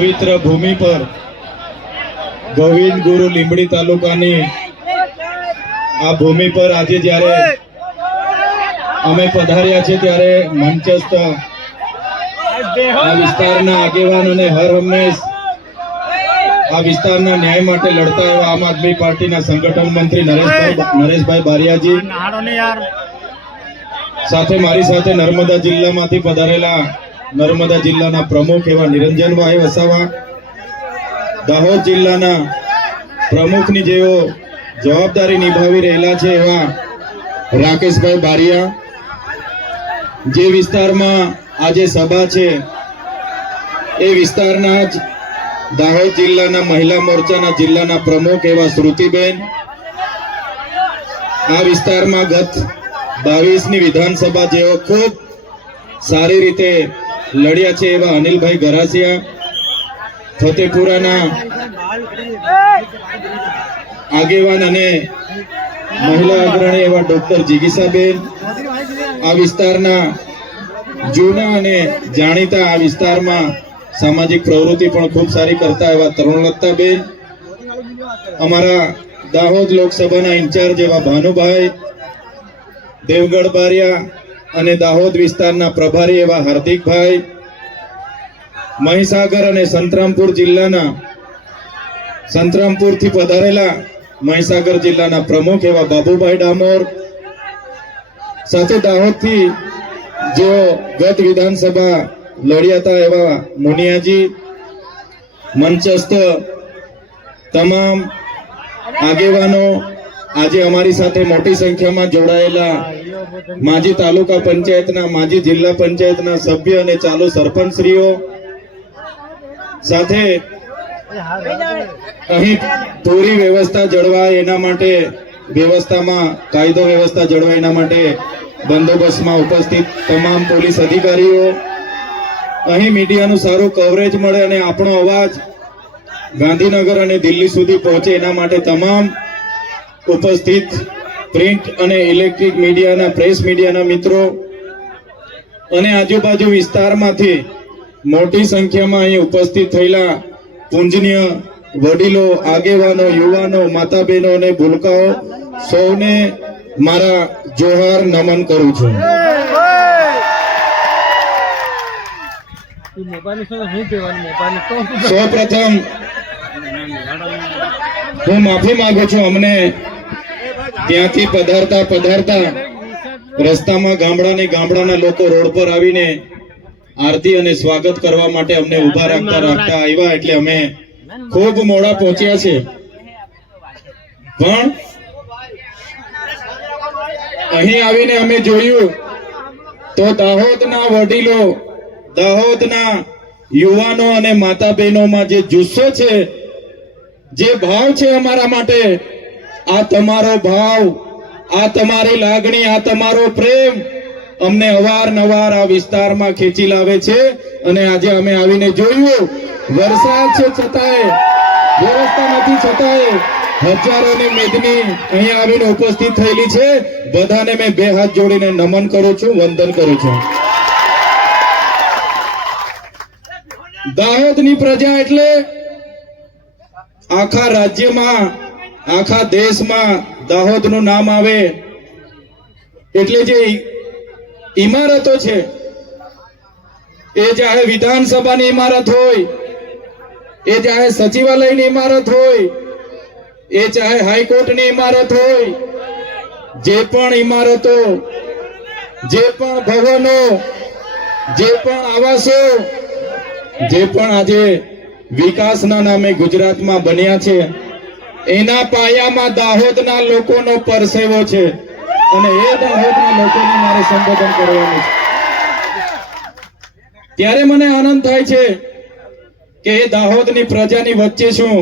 પવિત્ર ભૂમિ પર ગોવિંદ ગુરુ લીંબડી તાલુકાની આ ભૂમિ પર આજે જ્યારે અમે પધાર્યા છે ત્યારે મંચસ્થ આ વિસ્તારના આગેવાનોને હર હંમેશ આ વિસ્તારના ન્યાય માટે લડતા એવા આમ આદમી પાર્ટીના સંગઠન મંત્રી નરેશભાઈ બારિયાજી, સાથે મારી સાથે નર્મદા જિલ્લામાંથી પધારેલા નર્મદા જિલ્લાના પ્રમુખ એવા નિરંજનભાઈ વસાવા, દાહોદ જિલ્લાના પ્રમુખની જેઓ જવાબદારી નિભાવી રહેલા છે એવા રાકેશભાઈ બારિયા, જે વિસ્તારમાં આજે સભા છે એ વિસ્તારના જ દાહોદ જિલ્લાના મહિલા મોરચાના જિલ્લાના પ્રમુખ એવા શ્રુતિબેન, આ વિસ્તારમાં ગત 22ની વિધાનસભા જેઓ ખૂબ સારી રીતે લડ્યા છે એવા અનિલભાઈ ગરાસિયા, ફતેપુરાના આગેવાન અને મહિલા અગ્રણી એવા ડોક્ટર જીગીસાબેન, આ વિસ્તારના જૂના અને જાણીતા આ વિસ્તારમાં સામાજિક પ્રવૃત્તિ પણ ખૂબ સારી કરતા એવા તરુણલતાબેન, અમારા દાહોદ લોકસભાના ઇન્ચાર્જ એવા ભાનુભાઈ, દેવગઢ બારિયા અને દાહોદ વિસ્તારના પ્રભારી એવા હાર્દિકભાઈ, મહીસાગર અને સંતરામપુર જિલ્લાના સંતરામપુરથી પધારેલા મહીસાગર જિલ્લાના પ્રમુખ એવા બાબુભાઈ ડામોર, સાથે દાહોદથી જેઓ ગત વિધાનસભા લડ્યા હતા એવા મુનિયાજી, મંચસ્થ તમામ આગેવાનો, આજે અમારી સાથે મોટી સંખ્યામાં જોડાયેલા માજી તાલુકા પંચાયતના, માજી જિલ્લા પંચાયતના સભ્ય અને ચાલુ સરપંચશ્રીઓ, સાથે અહીં પૂરી વ્યવસ્થા જળવાય એના માટે વ્યવસ્થામાં કાયદો વ્યવસ્થા જળવાય એના માટે બંદોબસ્તમાં ઉપસ્થિત તમામ પોલીસ અધિકારીઓ, અહીં મીડિયાનું સારું કવરેજ મળે અને આપણો અવાજ ગાંધીનગર અને દિલ્હી સુધી પહોંચે એના માટે તમામ ઉપસ્થિત પ્રિન્ટ અને ઇલેક્ટ્રિક મીડિયાના, પ્રેસ મીડિયાના મિત્રો અને આજુબાજુ વિસ્તારમાંથી મોટી સંખ્યામાં અહીં ઉપસ્થિત થયેલા પૂજનીય વડીલો, આગેવાનો, યુવાનો, માતા બહેનો અને ભૂલકાઓ સૌને મારા જોહાર નમન કરું છું. સૌપ્રથમ હું માફી માંગુ છું, અમને ત્યાંથી પધારતા રસ્તામાં ગામડાના લોકો રોડ પર આવીને આરતી અને સ્વાગત કરવા માટે અમને ઉભા રાખતા આવ્યા એટલે અમે ખૂબ મોડા પહોંચ્યા છે. પણ અહીં આવીને અમે જોયું તો દાહોદના વડીલો, દાહોદના યુવાનો અને માતા બહેનોમાં જે જુસ્સો છે, જે ભાવ છે અમારા માટે, આ તમારો ભાવ, આ તમારી લાગણી, આ તમારો પ્રેમ અમને અવારનવાર આ વિસ્તારમાં ખેંચી લાવે છે. અને આજે અમે આવીને જોયું, વરસાદ છે છતાંય, વ્યવસ્થા નથી છતાંય હજારોની મેદની અહીંયા આવીને ઉપસ્થિત થયેલી છે. બધાને મેં બે હાથ જોડીને નમન કરું છું, વંદન કરું છું. દાહોદની પ્રજા એટલે આખા રાજ્યમાં, આખા દેશમાં દાહોદનું નામ આવે એટલે જે ઇમારતો છે, એ ચાહે વિધાનસભાની ઇમારત હોય, એ ચાહે સચિવાલયની ઇમારત હોય, એ ચાહે હાઈકોર્ટની ઇમારત હોય, જે પણ ઇમારતો, જે પણ ભવનો, જે પણ આવાસો, જે પણ આજે વિકાસના નામે ગુજરાતમાં બન્યા છે, એના પાયામાં દાહોદના લોકોનો પરસેવો છે અને એ દાહોદના લોકોને મારે સંબોધન કરવાનું છે. ત્યારે મને આનંદ થાય છે કે એ દાહોદની પ્રજાની વચ્ચે છું,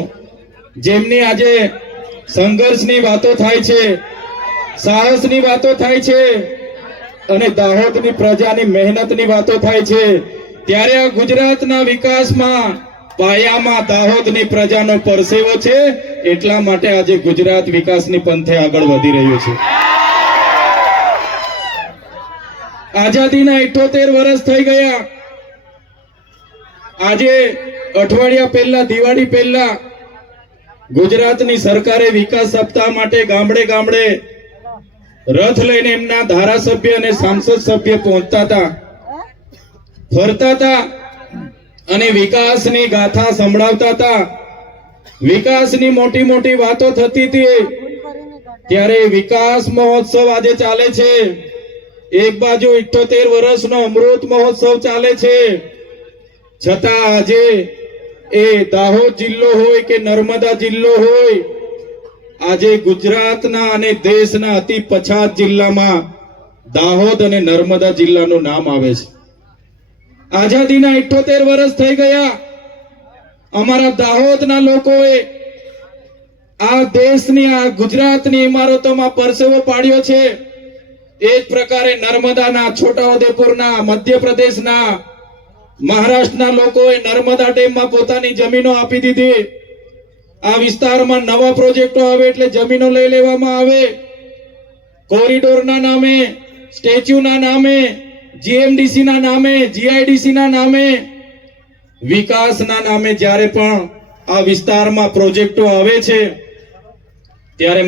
જેમની આજે સંઘર્ષની વાતો થાય છે, સાહસની વાતો થાય છે અને દાહોદની પ્રજાની મહેનતની વાતો થાય છે. ત્યારે આ ગુજરાતના વિકાસમાં પાયામાં દાહોદની પ્રજાનો પરસેવો છે, એટલા માટે આજે ગુજરાત વિકાસની પંથે આગળ વધી રહ્યું છે. આઝાદીના 78 વર્ષ થઈ ગયા. આજે અઠવાડિયા પહેલા દિવાળી પહેલા ગુજરાતની સરકારે વિકાસ સપ્તાહ માટે ગામડે ગામડે રથ લઈને એમના ધારાસભ્ય અને સાંસદ સભ્ય પહોંચતા હતા, ફરતા હતા અને વિકાસની ગાથા સંભળાવતા હતા, વિકાસની મોટી મોટી વાતો થતી હતી. ત્યારે વિકાસ મહોત્સવ આજે ચાલે છે. એક બાજુ 78 વર્ષનો અમૃત મહોત્સવ ચાલે છે, છતાં આજે એ દાહોદ જિલ્લો હોય કે નર્મદા જિલ્લો હોય, આજે ગુજરાતના અને દેશના અતિ પછાત જિલ્લામાં દાહોદ અને નર્મદા જિલ્લાનું નામ આવે છે. આઝાદીના 78 વર્ષ થઈ ગયા. અમારા દાહોદના લોકોએ આ દેશની આ ગુજરાતની ઇમારતોમાં પરસેવો પાડ્યો છે. એ જ પ્રકારે નર્મદાના, છોટાઉદેપુરના, મધ્યપ્રદેશના, મહારાષ્ટ્રના લોકોએ નર્મદા ડેમમાં પોતાની જમીનો આપી દીધી. આ વિસ્તારમાં નવા પ્રોજેક્ટો આવે એટલે જમીનો લઈ લેવામાં આવે. કોરિડોરના નામે, સ્ટેચ્યુના નામે, જીએમડીસી ના નામે, જીઆઈડીસી ના નામે, વિકાસના નામે જ્યારે પણ આ વિસ્તારમાં પ્રોજેક્ટો આવે છે ત્યારે